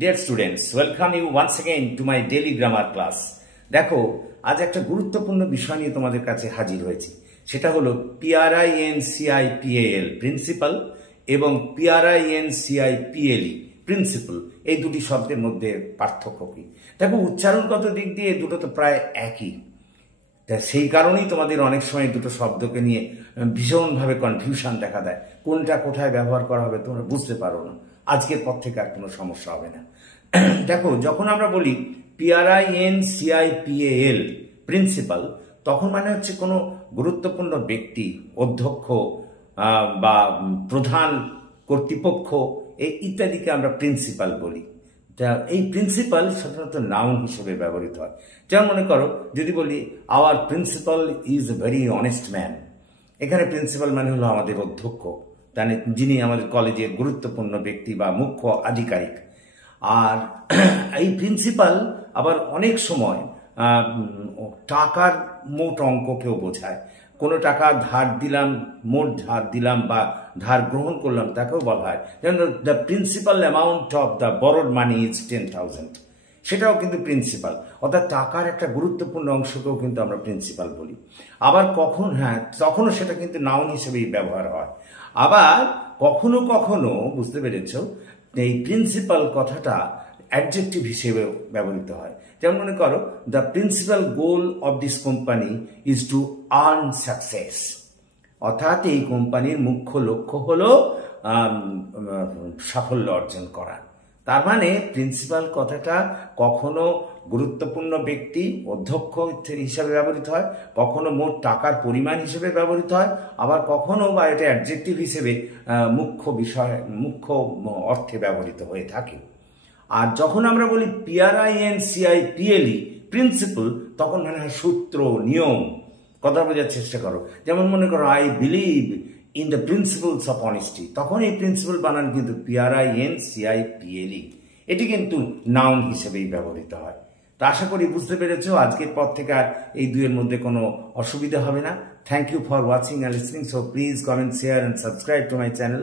Dear students, welcome you once again to my daily grammar class. দেখো আজ একটা গুরুত্বপূর্ণ বিষয় নিয়ে তোমাদের কাছে হাজির হয়েছি। সেটা হলো PRINCIPAL প্রিন্সিপাল এবং PRINCIPLE প্রিন্সিপাল। এই দুটি শব্দের মধ্যে পার্থক্য কি? দেখো উচ্চারণগত দিক দিয়ে দুটো তো প্রায় একই। সেই কারণেই তোমাদের অনেক সময় দুটো শব্দকে নিয়ে ভীষণভাবে কনফিউশন দেখা দেয়। কোনটা কোথায় ব্যবহার করা হবে তোমরা বুঝতে পারো না। আজকের পর থেকে আর কোনো সমস্যা হবে না। দেখো যখন আমরা বলি PRINCIPAL প্রিন্সিপাল, তখন মানে হচ্ছে কোনো গুরুত্বপূর্ণ ব্যক্তি, অধ্যক্ষ বা প্রধান কর্তৃপক্ষ এই ইত্যাদিকে আমরা প্রিন্সিপাল বলি। এই প্রিন্সিপাল সাধারণত নাউন হিসেবে ব্যবহৃত হয়। যেমন মনে করো যদি বলি hour principal is a very honest man, এখানে প্রিন্সিপাল মানে হলো আমাদের অধ্যক্ষ, মানে যিনি আমাদের কলেজের গুরুত্বপূর্ণ ব্যক্তি বা মুখ্য আধিকারিক। আর এই প্রিন্সিপাল আবার অনেক সময় টাকার মোট অঙ্ককেও বোঝায়। কোনো টাকা ধার দিলাম, মোট ধার দিলাম বা ধার গ্রহণ করলাম তাকেও বলা হয়। যেমন the principal amount of the borrowed money is 10,000, সেটাও কিন্তু প্রিন্সিপাল, অর্থাৎ টাকার একটা গুরুত্বপূর্ণ অংশকেও কিন্তু আমরা প্রিন্সিপাল বলি। আবার কখন তখনও সেটা কিন্তু নাউন হিসেবেই ব্যবহার হয়। আবার কখনো কখনো বুঝতে পেরেছ এই প্রিন্সিপাল কথাটা অ্যাডজেক্টিভ হিসেবে ব্যবহৃত হয়। যেমন মনে করো the principal goal of this company is to earn success, অর্থাৎ এই কোম্পানির মুখ্য লক্ষ্য হলো সাফল্য অর্জন করা। তার মানে প্রিন্সিপাল কথাটা কখনো গুরুত্বপূর্ণ ব্যক্তি, অধ্যক্ষ হিসাবে ব্যবহৃত হয়, কখনো মোট টাকার পরিমাণ হিসেবে ব্যবহৃত হয়, আবার কখনো বা এটা অ্যাডজেক্টিভ হিসেবে মুখ্য অর্থে ব্যবহৃত হয়ে থাকে। আর যখন আমরা বলি PRINCIPLE প্রিন্সিপাল, তখন মানে হয় সূত্র, নিয়ম। কথা বোঝার চেষ্টা করো। যেমন মনে করো I believe in the principles of honesty, তখন এই প্রিন্সিপাল বানান কিন্তু PRINCIPLE, এটি কিন্তু নাউন হিসেবেই ব্যবহৃত হয়। তা আশা করি বুঝতে পেরেছো। আজকের পর থেকে আর এই দুইয়ের মধ্যে কোনো অসুবিধা হবে না। Thank you for watching and listening. So please comment, share and subscribe to my channel.